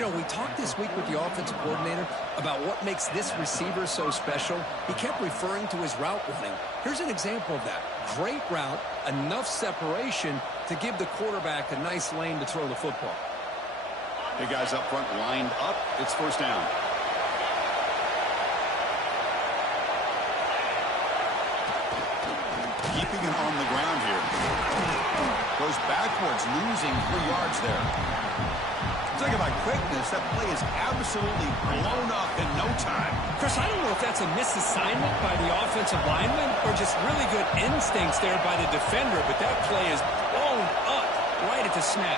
You know, we talked this week with the offensive coordinator about what makes this receiver so special. He kept referring to his route running. Here's an example of that. Great route, enough separation to give the quarterback a nice lane to throw the football. The guys up front lined up. It's first down. Keeping it on the ground here. Goes backwards, losing 3 yards there. Talk about quickness. That play is absolutely blown up in no time. Chris, I don't know if that's a misassignment by the offensive lineman or just really good instincts there by the defender, but that play is blown up right at the snap.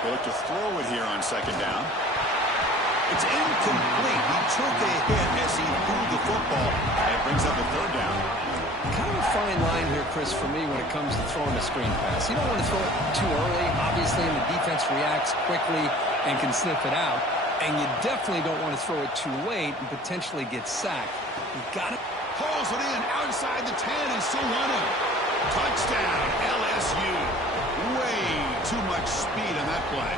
They look to throw it here on second down. It's incomplete. He took a hit as he threw the football, and it brings up a third down. Kind of a fine line here, Chris, for me when it comes to throwing a screen pass. You don't want to throw it too early, obviously, and the defense reacts quickly and can sniff it out. And you definitely don't want to throw it too late and potentially get sacked. You got it. Pulls it in outside the 10 and still running. Touchdown, LSU. Way too much speed on that play.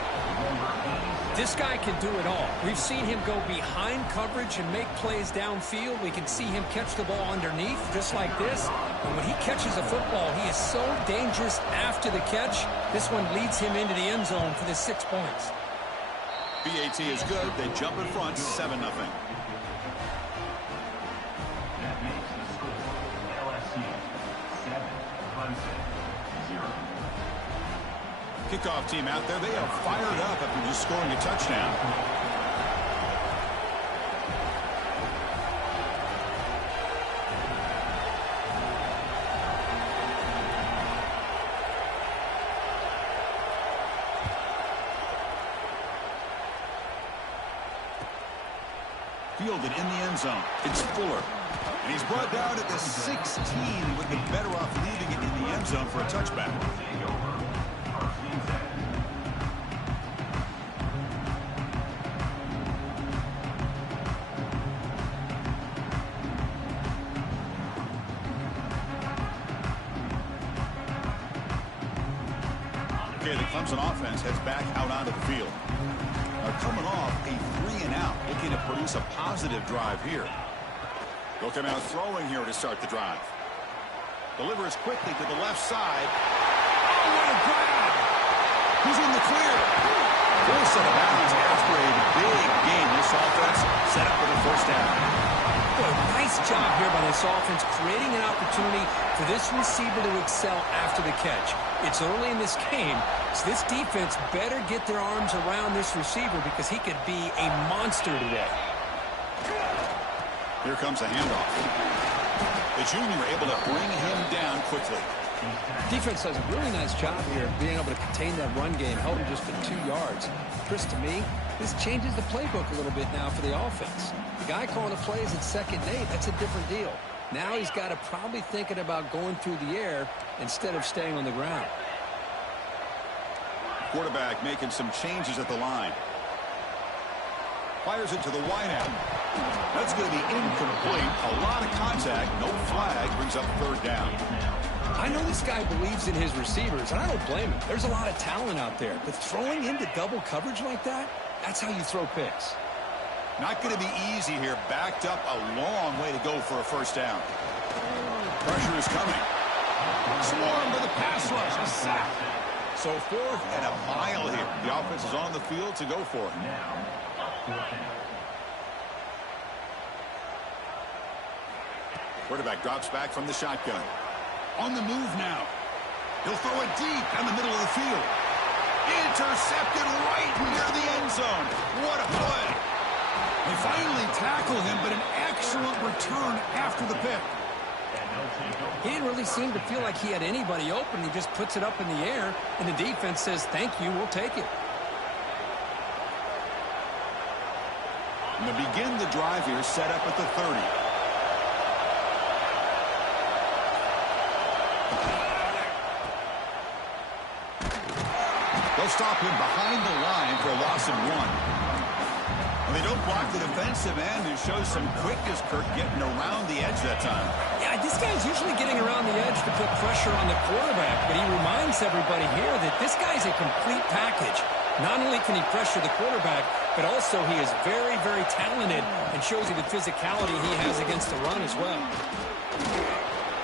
This guy can do it all. We've seen him go behind coverage and make plays downfield. We can see him catch the ball underneath, just like this. And when he catches a football, he is so dangerous after the catch. This one leads him into the end zone for the 6 points. BAT is good. They jump in front, 7-0. Kickoff team out there. They are fired up after just scoring a touchdown. Fielded in the end zone. It's Fuller. And he's brought down at the 16. Would be better off leaving it in the end zone for a touchback. Okay, the Clemson offense heads back out onto the field. Now coming off a 3-and-out, looking to produce a positive drive here. They'll come out throwing here to start the drive. Delivers quickly to the left side. Oh, what a grab! He's in the clear. Full set of bounds after a big game. This offense set up with a first down. Boy, nice job here by this offense, creating an opportunity for this receiver to excel after the catch. It's early in this game, so this defense better get their arms around this receiver because he could be a monster today. Here comes a handoff. The junior able to bring him down quickly. Defense does a really nice job here of being able to contain that run game, held him just to 2 yards. Chris, to me, this changes the playbook a little bit now for the offense. The guy calling the plays at 2nd and 8, that's a different deal. Now he's got to probably thinking about going through the air instead of staying on the ground. Quarterback making some changes at the line. Fires it to the wideout. That's going to be incomplete. A lot of contact. No flag. Brings up 3rd down. I know this guy believes in his receivers, and I don't blame him. There's a lot of talent out there. But throwing into double coverage like that, that's how you throw picks. Not going to be easy here. Backed up a long way to go for a first down. Pressure is coming. Swarmed by the pass rush. A sack. So 4th and a mile here. The offense is on the field to go for it. Quarterback drops back from the shotgun. On the move now. He'll throw it deep down the middle of the field. Intercepted right near the end zone. What a play. They finally tackle him, but an excellent return after the pick. He didn't really seem to feel like he had anybody open. He just puts it up in the air, and the defense says, thank you, we'll take it. And they begin the drive here, set up at the 30. They'll stop him behind the line for a loss of 1. And they don't block the defensive end, who shows some quickness, Kirk, getting around the edge that time. Yeah, this guy's usually getting around the edge to put pressure on the quarterback, but he reminds everybody here that this guy's a complete package. Not only can he pressure the quarterback, but also he is very, very talented and shows you the physicality he has against the run as well.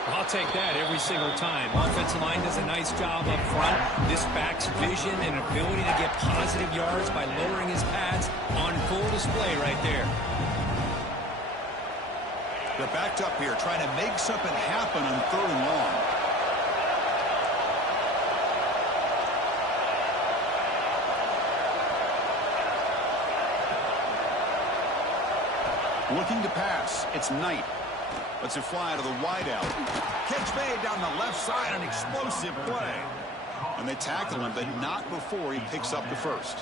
I'll take that every single time. Offensive line does a nice job up front. This back's vision and ability to get positive yards by lowering his pads on full display right there. They're backed up here trying to make something happen on 3rd and long. Looking to pass. It's Knight. Lets it fly to the wideout. Catch made down the left side. An explosive play. And they tackle him, but not before he picks up the first.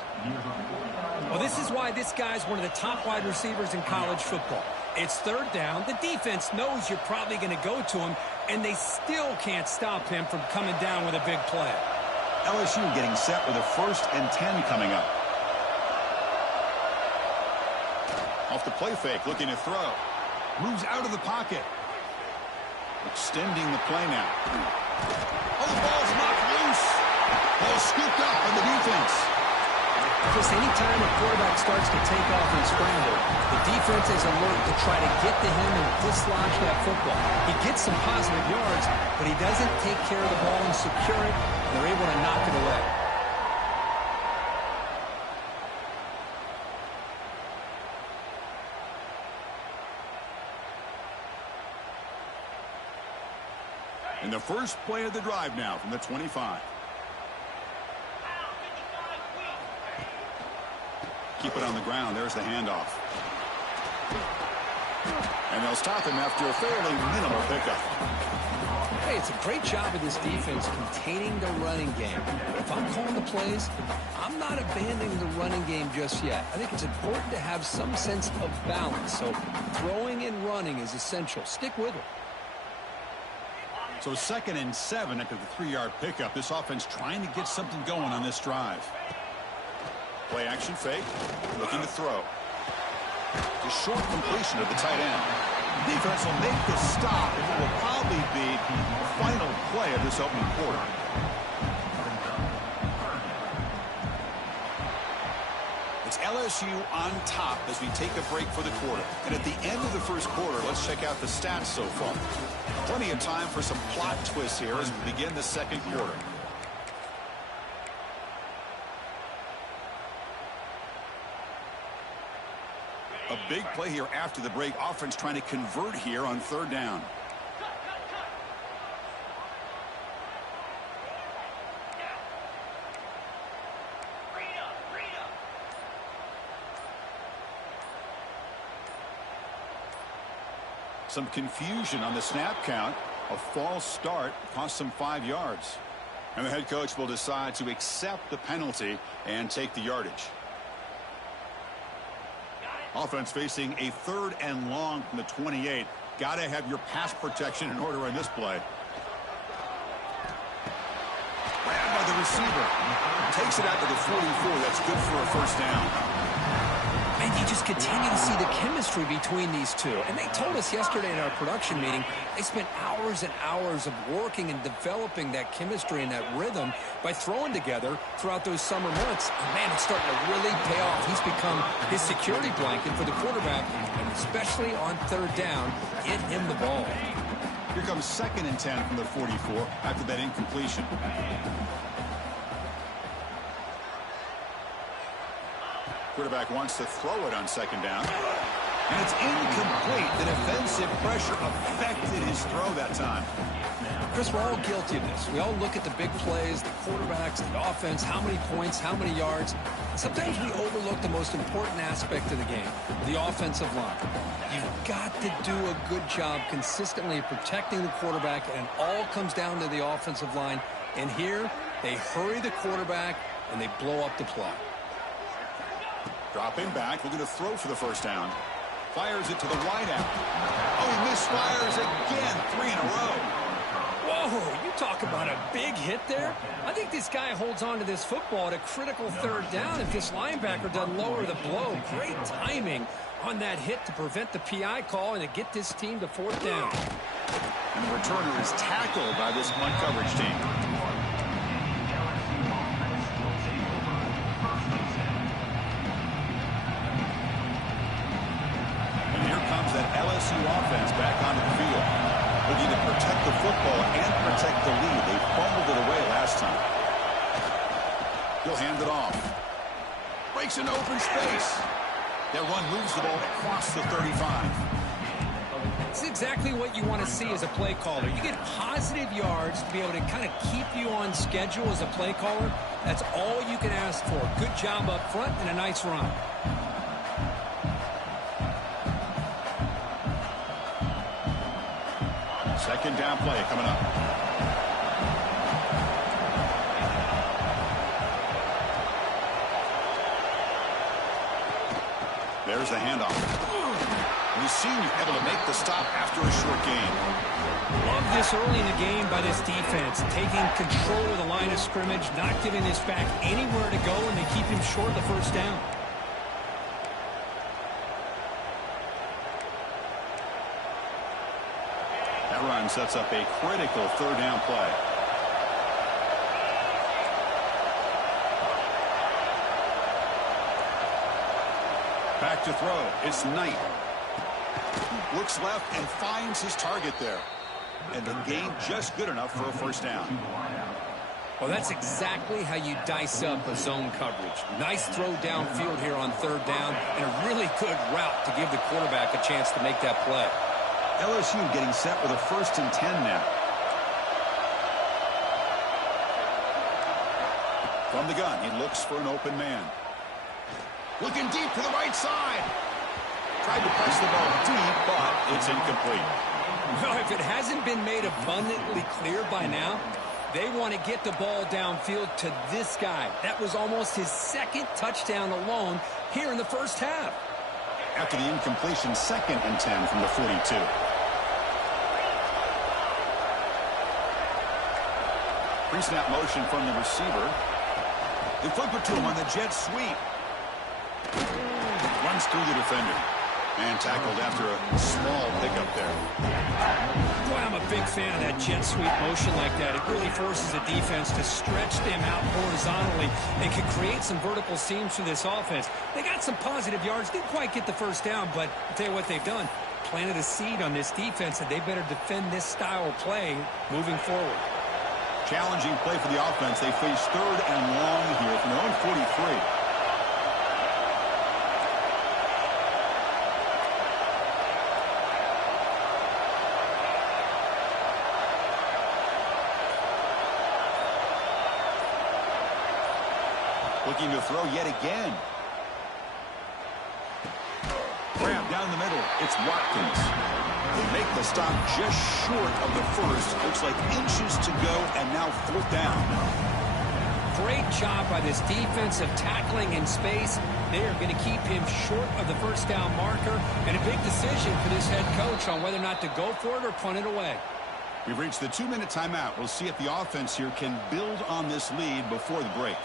Well, this is why this guy's one of the top wide receivers in college football. It's 3rd down. The defense knows you're probably going to go to him, and they still can't stop him from coming down with a big play. LSU getting set with a 1st and 10 coming up. Off the play fake, looking to throw. Moves out of the pocket. Extending the play now. Oh, the ball's knocked loose. Ball scooped up on the defense. Chris, anytime a quarterback starts to take off and scramble, the defense is alert to try to get to him and dislodge that football. He gets some positive yards, but he doesn't take care of the ball and secure it, and they're able to knock it away. In the first play of the drive now from the 25. Keep it on the ground. There's the handoff. And they'll stop him after a fairly minimal pickup. Hey, it's a great job of this defense containing the running game. If I'm calling the plays, I'm not abandoning the running game just yet. I think it's important to have some sense of balance. So throwing and running is essential. Stick with it. So 2nd and 7 after the 3-yard pickup. This offense trying to get something going on this drive. Play action fake. Looking to throw. The short completion of the tight end. Defense will make the stop, and it will probably be the final play of this opening quarter. It's LSU on top as we take a break for the quarter. And at the end of the first quarter, let's check out the stats so far. Plenty of time for some plot twists here as we begin the second quarter. A big play here after the break. Offense trying to convert here on 3rd down. Some confusion on the snap count. A false start cost them 5 yards. And the head coach will decide to accept the penalty and take the yardage. Offense facing a 3rd and long from the 28. Got to have your pass protection in order on this play. Grabbed by the receiver. Takes it out to the 44. That's good for a 1st down. And you just continue to see the chemistry between these two. And they told us yesterday in our production meeting, they spent hours and hours of working and developing that chemistry and that rhythm by throwing together throughout those summer months. And man, it's starting to really pay off. He's become his security blanket for the quarterback, and especially on 3rd down, get him the ball. Here comes 2nd and 10 from the 44 after that incompletion. Quarterback wants to throw it on 2nd down. And it's incomplete. The defensive pressure affected his throw that time. Chris, we're all guilty of this. We all look at the big plays, the quarterbacks, the offense, how many points, how many yards. And sometimes we overlook the most important aspect of the game, the offensive line. You've got to do a good job consistently protecting the quarterback, and it all comes down to the offensive line. And here, they hurry the quarterback, and they blow up the play. Dropping back, looking to throw for the 1st down. Fires it to the wideout. Oh, he misfires again. 3 in a row. Whoa, you talk about a big hit there. I think this guy holds on to this football at a critical 3rd down if this linebacker doesn't lower the blow. Great timing on that hit to prevent the PI call and to get this team to 4th down. And the returner is tackled by this punt coverage team. LSU offense back onto the field. Looking to protect the football and protect the lead. They fumbled it away last time. He'll hand it off. Breaks into open space. That run moves the ball across the 35. It's exactly what you want to see as a play caller. You get positive yards to be able to kind of keep you on schedule as a play caller. That's all you can ask for. Good job up front and a nice run. Second down play coming up. There's the handoff. We've seen you able to make the stop after a short gain. Love this early in the game by this defense, taking control of the line of scrimmage, not giving this back anywhere to go, and they keep him short of the first down. That run sets up a critical third down play. Back to throw. It's Knight. Looks left and finds his target there. And the gain just good enough for a first down. Well, that's exactly how you dice up a zone coverage. Nice throw downfield here on third down, and a really good route to give the quarterback a chance to make that play. LSU getting set with a 1st and 10 now. From the gun, he looks for an open man. Looking deep to the right side. Tried to press the ball deep, but it's incomplete. No, if it hasn't been made abundantly clear by now, they want to get the ball downfield to this guy. That was almost his second touchdown alone here in the first half. After the incompletion, 2nd and 10 from the 42. Pre-snap motion from the receiver. They flip it to him on the jet sweep. Runs through the defender. And tackled after a small pickup there. Boy, I'm a big fan of that jet sweep motion like that. It really forces the defense to stretch them out horizontally and can create some vertical seams for this offense. They got some positive yards. Didn't quite get the first down, but I'll tell you what they've done. Planted a seed on this defense, and they better defend this style of play moving forward. Challenging play for the offense. They face 3rd and long here from their own 43. Looking to throw yet again. Grab down the middle. It's Watkins. They make the stop just short of the first. Looks like inches to go, and now 4th down. Great job by this defensive tackling in space. They are going to keep him short of the first down marker, and a big decision for this head coach on whether or not to go for it or punt it away. We've reached the 2-minute timeout. We'll see if the offense here can build on this lead before the break.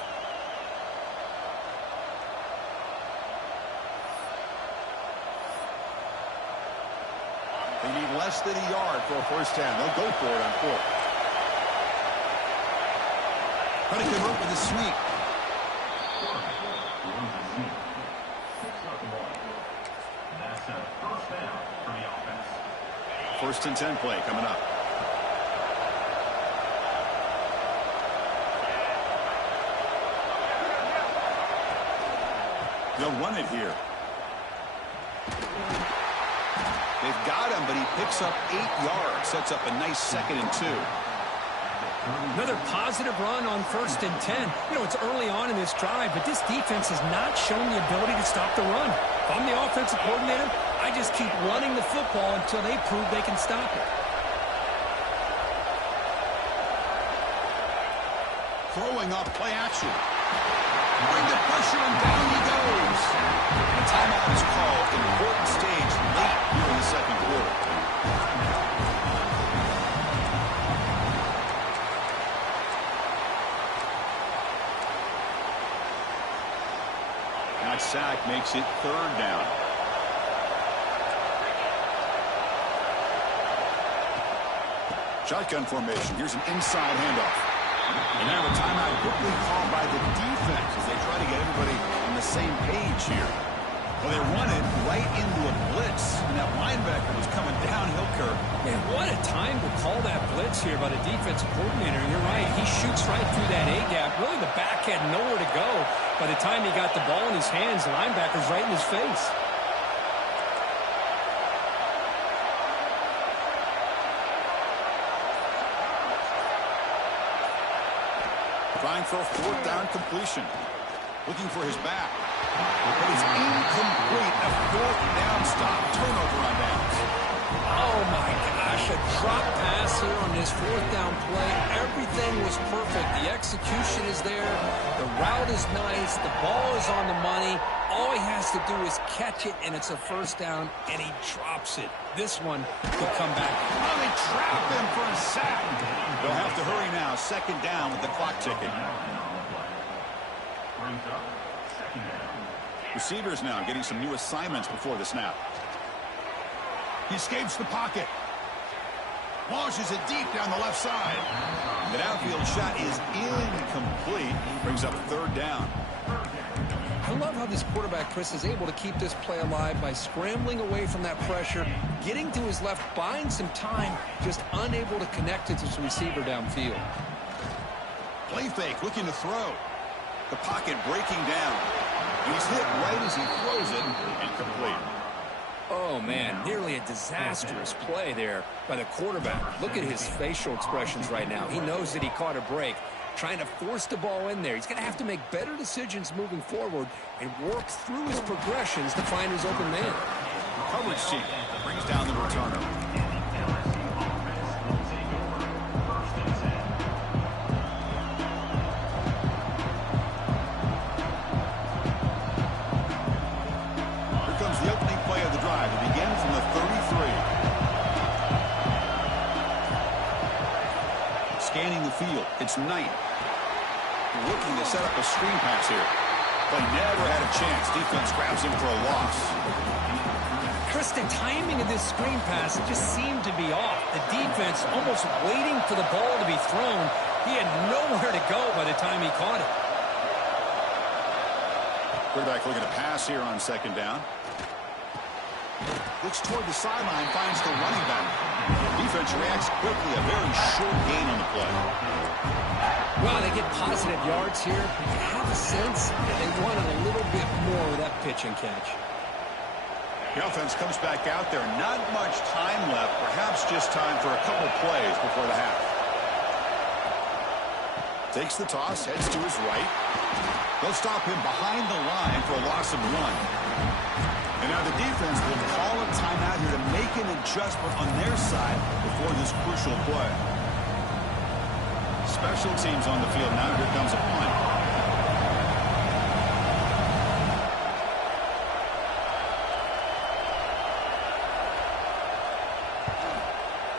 They need less than a yard for a first down. They'll go for it on 4th. Trying to convert with a sneak. First and 10 play coming up. They'll run it here. They've got him, but he picks up 8 yards. Sets up a nice 2nd and 2. Another positive run on 1st and 10. You know, it's early on in this drive, but this defense has not shown the ability to stop the run. If I'm the offensive coordinator, I just keep running the football until they prove they can stop it. Throwing up play action. Bring the pressure, and down he goes. A timeout is called. Important stage late here in the 2nd quarter. That sack makes it 3rd down. Shotgun formation. Here's an inside handoff. And now the timeout quickly called by the defense as they try to get everybody on the same page here. Well, they run it right into a blitz, and that linebacker was coming downhill, Kirk. Man, what a time to call that blitz here by the defensive coordinator. You're right. He shoots right through that A-gap. Really, the back had nowhere to go. By the time he got the ball in his hands, the linebacker's right in his face. Trying for a fourth down completion. Looking for his back. But it's incomplete. A fourth down stop. Turnover on downs. Oh, my gosh. A drop pass here on this fourth down play. Everything was perfect. The execution is there. The route is nice. The ball is on the money. All he has to do is catch it, and it's a first down, and he drops it. This one could come back. Oh, they trap him for a sack. They'll have to hurry now. Second down with the clock ticking. Receivers now getting some new assignments before the snap. He escapes the pocket. Launches it deep down the left side. The downfield shot is incomplete. Brings up third down. I love how this quarterback, Chris, is able to keep this play alive by scrambling away from that pressure, getting to his left, buying some time, just unable to connect it to his receiver downfield. Play fake, looking to throw. The pocket breaking down. He's hit right as he throws it, incomplete. Oh, man, nearly a disastrous play there by the quarterback. Look at his facial expressions right now. He knows that he caught a break, trying to force the ball in there. He's going to have to make better decisions moving forward and work through his progressions to find his open man. The coverage team brings down the returner. Scanning the field. It's Knight. Looking to set up a screen pass here. But never had a chance. Defense grabs him for a loss. Chris, the timing of this screen pass just seemed to be off. The defense almost waiting for the ball to be thrown. He had nowhere to go by the time he caught it. Quarterback looking to pass here on second down. Looks toward the sideline, finds the running back. Defense reacts quickly. A very short gain on the play. Well, they get positive yards here. You have a sense that they wanted a little bit more with that pitch and catch. The offense comes back out there. Not much time left. Perhaps just time for a couple plays before the half. Takes the toss, heads to his right. They'll stop him behind the line for a loss of one. And now the defense will call a timeout here to make an adjustment on their side before this crucial play. Special teams on the field now. Here comes a punt.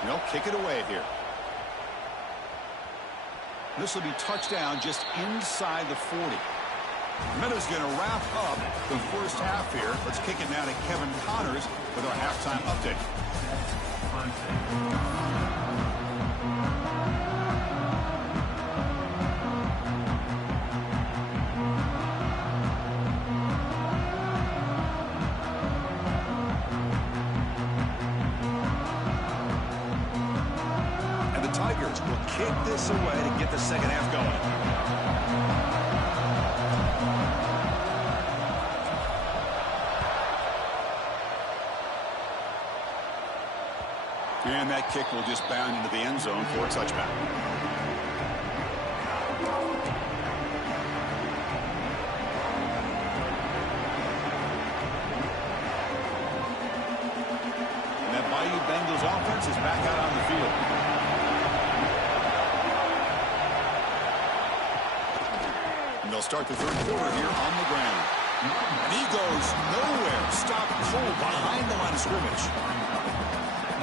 They'll kick it away here. This will be touchdown just inside the 40. Minutes going to wrap up the first half here. Let's kick it now to Kevin Connors with our halftime update. And the Tigers will kick this away to get the second half going. And that kick will just bound into the end zone for a touchback. And that Bayou Bengals offense is back out on the field. And they'll start the third quarter here on the ground. And he goes nowhere. Stopped cold behind the line of scrimmage.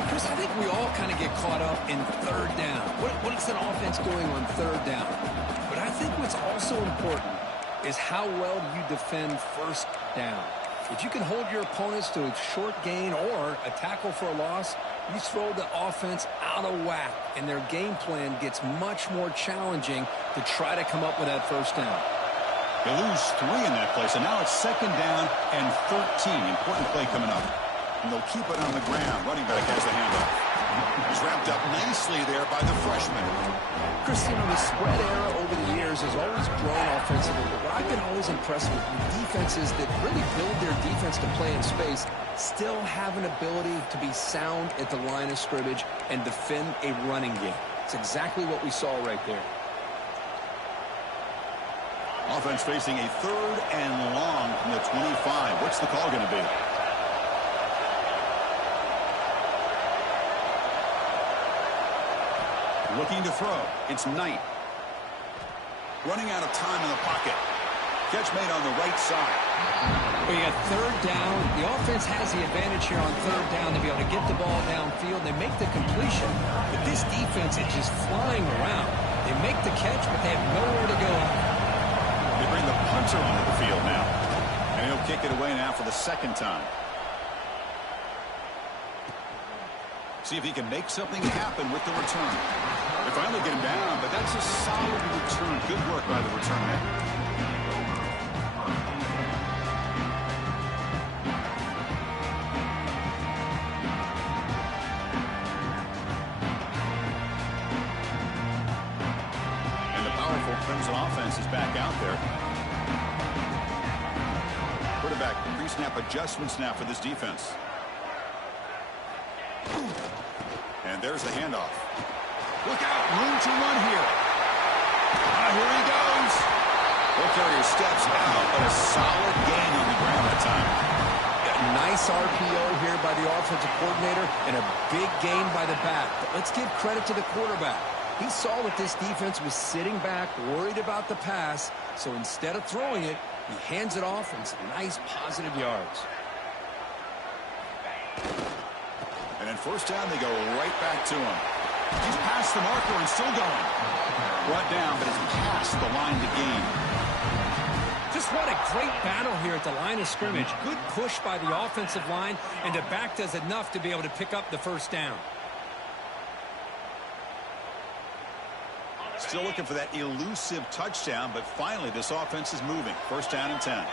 Chris, I think we all kind of get caught up in third down. What is an offense doing on third down? But I think what's also important is how well you defend first down. If you can hold your opponents to a short gain or a tackle for a loss, you throw the offense out of whack, and their game plan gets much more challenging to try to come up with that first down. They lose 3 in that play, so now it's 2nd down and 13. Important play coming up. And they'll keep it on the ground. Running back has the handoff. He's wrapped up nicely there by the freshman. Chris, you know, the spread era over the years has always grown offensively, but what I've been always impressed with defenses that really build their defense to play in space still have an ability to be sound at the line of scrimmage and defend a running game. It's exactly what we saw right there. Offense facing a 3rd and long from the 25. What's the call going to be? Looking to throw. It's Knight. Running out of time in the pocket. Catch made on the right side. Well, you got 3rd down. The offense has the advantage here on 3rd down to be able to get the ball downfield. They make the completion, but this defense is just flying around. They make the catch, but they have nowhere to go. They bring the punter onto the field now. And he'll kick it away now for the 2nd time. See if he can make something happen with the return. They finally get him down, but that's a solid return. Good work by the return man. And the powerful Crimson offense is back out there. Quarterback pre-snap adjustments now for this defense. And there's the handoff. Look out, room to run here. Here he goes. Ball carrier steps out, but a solid gain on the ground that time. Nice RPO here by the offensive coordinator and a big gain by the back. But let's give credit to the quarterback. He saw that this defense was sitting back, worried about the pass, so instead of throwing it, he hands it off and some nice positive yards. And then 1st down, they go right back to him. He's past the marker and still going. Brought down, but it's past the line to gain. Just what a great battle here at the line of scrimmage. Good push by the offensive line, and the back does enough to be able to pick up the 1st down. Still looking for that elusive touchdown, but finally this offense is moving. 1st down and 10.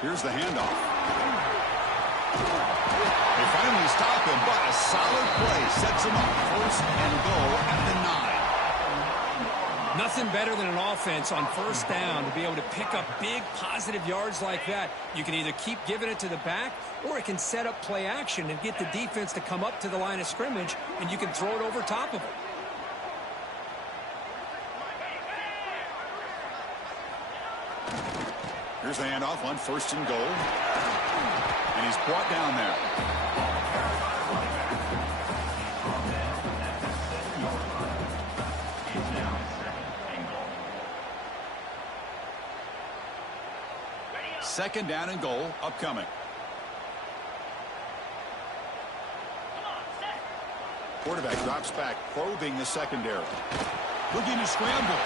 Here's the handoff. They finally stop him, but a solid play sets him up 1st and goal at the 9. Nothing better than an offense on 1st down to be able to pick up big positive yards like that. You can either keep giving it to the back, or it can set up play action and get the defense to come up to the line of scrimmage, and you can throw it over top of them. Here's the handoff on 1st and goal. And he's brought down there. Second down and goal upcoming. Quarterback drops back, probing the secondary. Looking to scramble.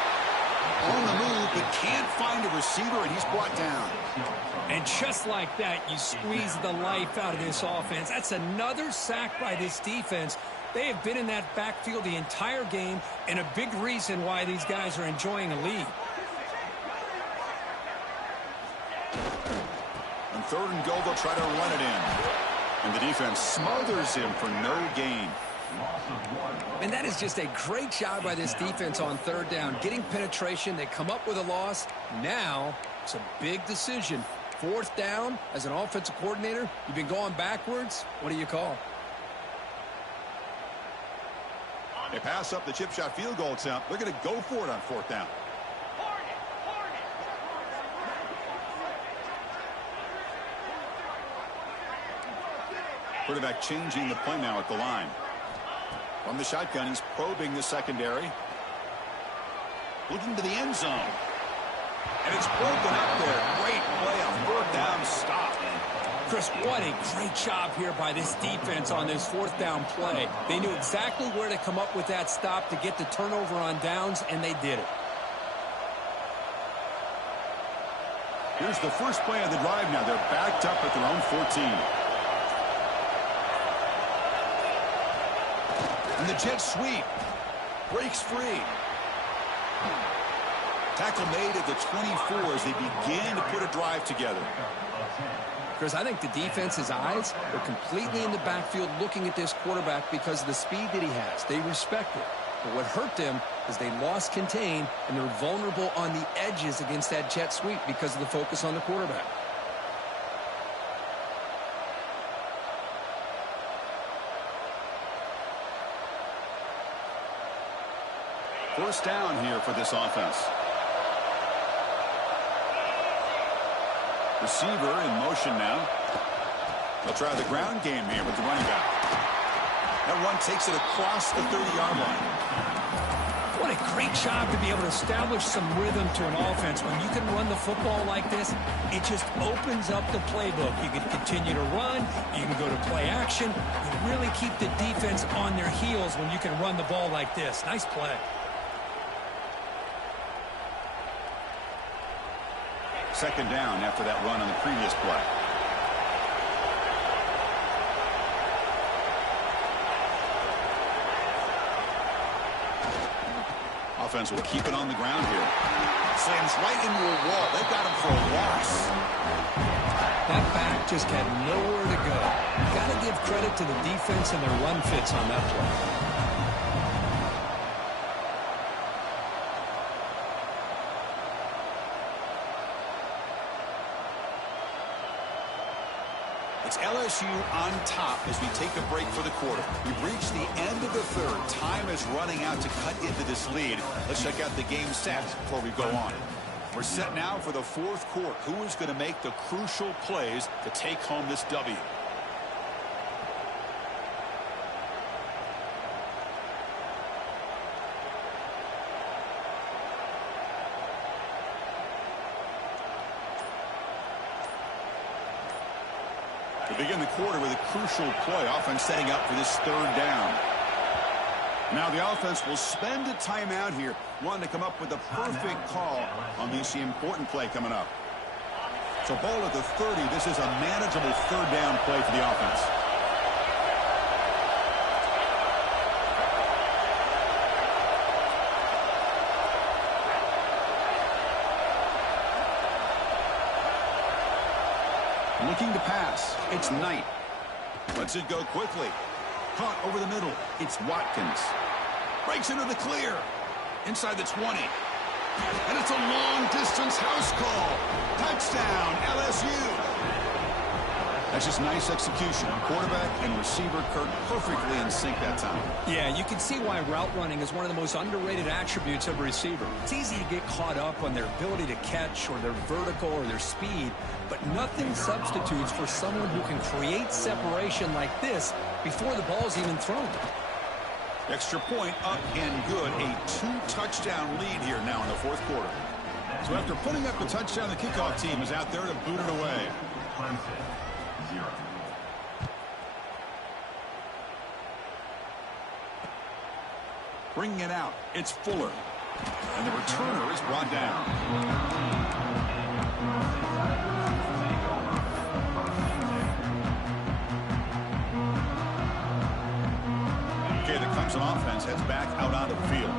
On the move, but can't find a receiver, and he's brought down. And just like that, you squeeze the life out of this offense. That's another sack by this defense. They have been in that backfield the entire game, and a big reason why these guys are enjoying a lead. On 3rd and goal, they'll try to run it in. And the defense smothers him for no gain. And that is just a great job by this defense on 3rd down. Getting penetration, they come up with a loss. Now, it's a big decision. 4th down, as an offensive coordinator, you've been going backwards. What do you call? They pass up the chip shot field goal attempt. They're going to go for it on 4th down. Quarterback changing the play now at the line. From the shotgun, he's probing the secondary. Looking to the end zone. And it's broken up there. Great play, a 4th down stop. Chris, what a great job here by this defense on this 4th down play. They knew exactly where to come up with that stop to get the turnover on downs, and they did it. Here's the first play of the drive now. They're backed up at their own 14. And the jet sweep. Breaks free. Tackle made at the 24 as they began to put a drive together. Chris, I think the defense's eyes are completely in the backfield looking at this quarterback because of the speed that he has. They respect it. But what hurt them is they lost contain, and they're vulnerable on the edges against that jet sweep because of the focus on the quarterback. First down here for this offense. Receiver in motion now. They'll try the ground game here with the running back. That run takes it across the 30-yard line. What a great job to be able to establish some rhythm to an offense. When you can run the football like this, it just opens up the playbook. You can continue to run. You can go to play action. You really keep the defense on their heels when you can run the ball like this. Nice play. Second down after that run on the previous play. Offense will keep it on the ground here. Slams right into a wall. They've got him for a loss. That back just had nowhere to go. Got to give credit to the defense and their run fits on that play. It's LSU on top as we take a break for the quarter. We've reached the end of the third. Time is running out to cut into this lead. Let's check out the game stats before we go on. We're set now for the fourth quarter. Who is going to make the crucial plays to take home this W? We begin the quarter with a crucial play. Offense setting up for this third down. Now the offense will spend a timeout here, wanting to come up with the perfect call on this important play coming up. So ball at the 30. This is a manageable third down play for the offense. Looking to pass. It's Knight. Lets it go quickly. Caught over the middle. It's Watkins. Breaks into the clear. Inside the 20. And it's a long-distance house call. Touchdown, LSU. That's just nice execution. Quarterback and receiver Kirk perfectly in sync that time. Yeah, you can see why route running is one of the most underrated attributes of a receiver. It's easy to get caught up on their ability to catch or their vertical or their speed, but nothing substitutes for someone who can create separation like this before the ball's even thrown. Extra point up and good. A 2-touchdown lead here now in the fourth quarter. So after putting up the touchdown, the kickoff team is out there to boot it away. Bringing it out, it's Fuller. And the returner is brought down. Okay, the Clemson offense heads back out onto the field.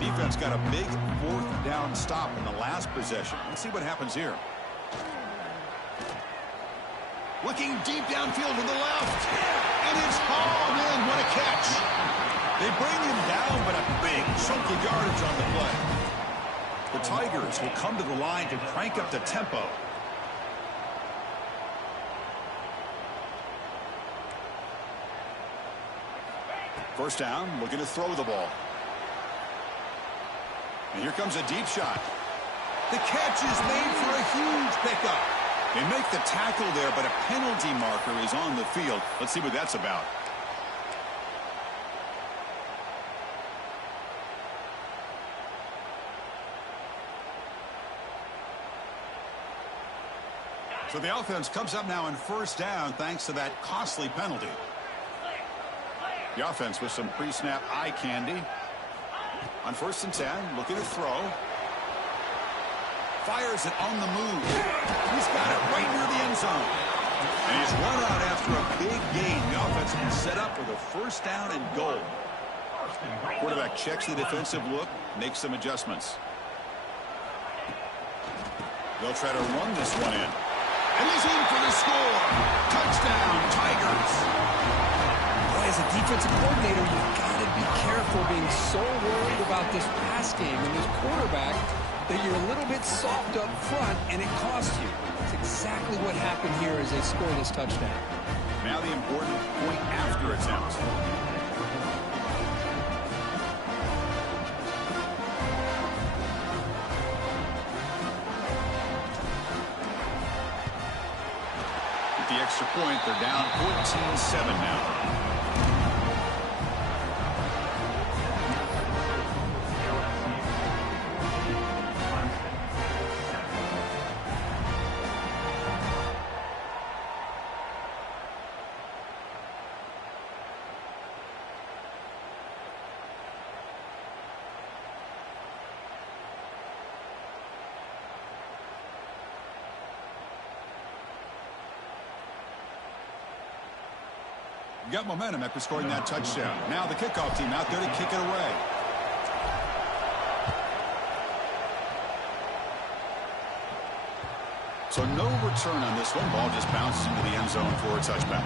Defense got a big fourth down stop in the last possession. Let's see what happens here. Looking deep downfield to the left. And it's hauled in. What a catch. They bring him down, but a big chunk of yardage on the play. The Tigers will come to the line to crank up the tempo. First down, looking to throw the ball. And here comes a deep shot. The catch is made for a huge pickup. They make the tackle there, but a penalty marker is on the field. Let's see what that's about. So the offense comes up now in first down thanks to that costly penalty. The offense with some pre-snap eye candy. On 1st and 10, looking to throw. Fires it on the move. He's got it right near the end zone. And he's run out after a big gain. The offense can set up with a first down and goal. Quarterback checks the defensive look, makes some adjustments. They'll try to run this one in. And he's in for the score. Touchdown, Tigers. Boy, as a defensive coordinator, you've got to be careful being so worried about this pass game and this quarterback that you're a little bit soft up front and it costs you. It's exactly what happened here as they score this touchdown. Now the important point after attempt. With the extra point, they're down 14-7 now. Got momentum after scoring that touchdown. Now the kickoff team out there to kick it away. So no return on this one. Ball just bounces into the end zone for a touchback.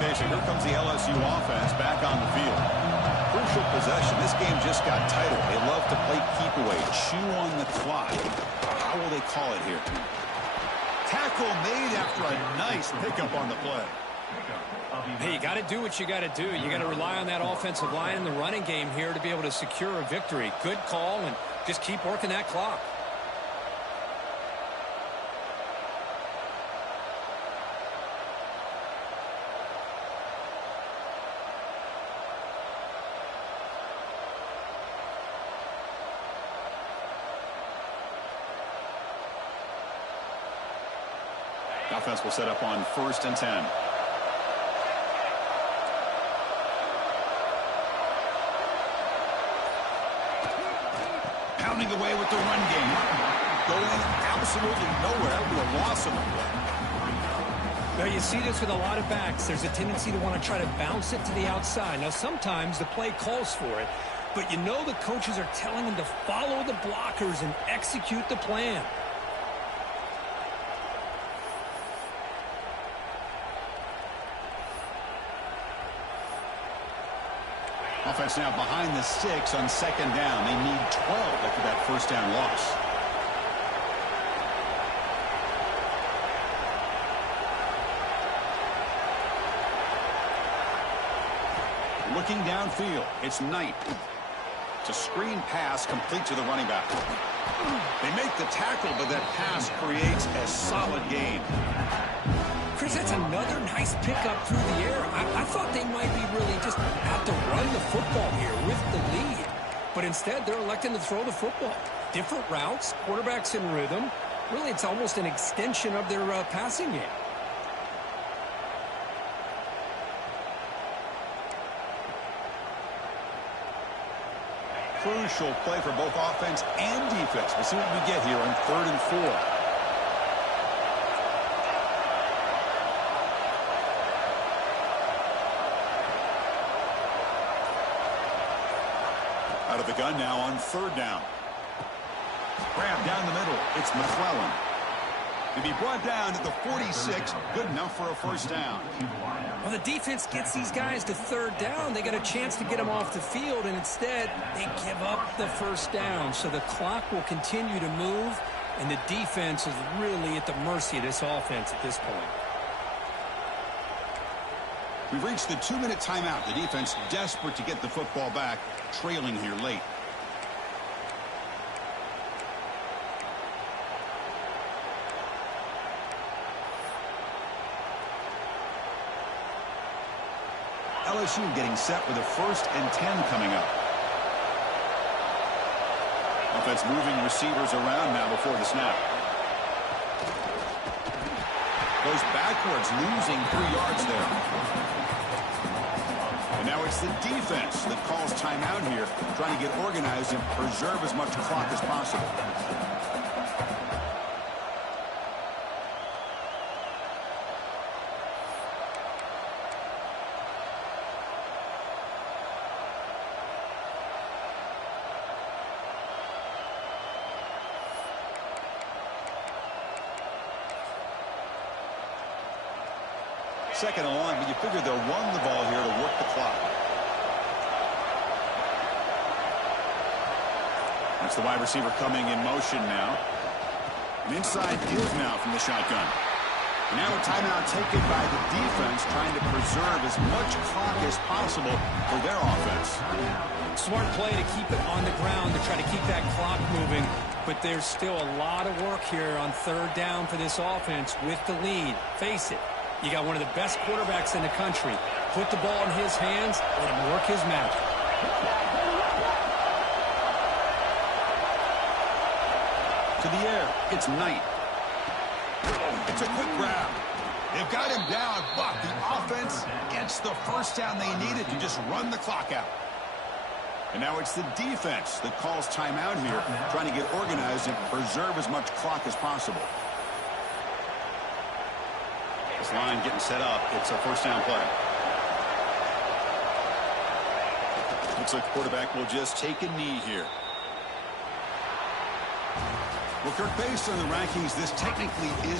Okay, so here comes the LSU offense back on the field. Crucial possession. This game just got tighter. They love to play keep away, chew on the clock. How will they call it here? Tackle made after a nice pickup on the play. Hey, you got to do what you got to do. You got to rely on that offensive line in the running game here to be able to secure a victory. Good call, and just keep working that clock. Offense will set up on 1st and 10. Pounding away with the run game. Going absolutely nowhere to a loss of the play. Now, you see this with a lot of backs. There's a tendency to want to try to bounce it to the outside. Now, sometimes the play calls for it, but you know the coaches are telling them to follow the blockers and execute the plan. Offense now behind the 6 on 2nd down. They need 12 after that 1st down loss. Looking downfield, it's Knight. It's a screen pass complete to the running back. They make the tackle, but that pass creates a solid gain. Chris, that's another nice pickup through the air. I thought they might be really just out to run the football here with the lead. But instead, they're electing to throw the football. Different routes, quarterbacks in rhythm. Really, it's almost an extension of their passing game. Crucial play for both offense and defense. We'll see what we get here on 3rd and 4. Out of the gun now on 3rd down. Grab down the middle. It's McClellan. To be brought down at the 46, good enough for a 1st down. Well, the defense gets these guys to 3rd down. They got a chance to get them off the field, and instead they give up the 1st down. So the clock will continue to move, and the defense is really at the mercy of this offense at this point. We've reached the 2-minute timeout. The defense desperate to get the football back, trailing here late. LSU getting set with a 1st and 10 coming up. Offense moving receivers around now before the snap. Goes backwards, losing 3 yards there. And now it's the defense that calls timeout here, trying to get organized and preserve as much clock as possible. Second and long, but you figure they'll run the ball here to work the clock. That's the wide receiver coming in motion now. An inside give now from the shotgun. And now a timeout taken by the defense, trying to preserve as much clock as possible for their offense. Smart play to keep it on the ground to try to keep that clock moving. But there's still a lot of work here on third down for this offense with the lead. Face it, you got one of the best quarterbacks in the country. Put the ball in his hands, let him work his magic. To the air, it's Knight. It's a quick grab. They've got him down, but the offense gets the first down they needed to just run the clock out. And now it's the defense that calls timeout here, trying to get organized and preserve as much clock as possible. This line getting set up. It's a first down play. Looks like the quarterback will just take a knee here. Well, Kirk, based on the rankings, this technically is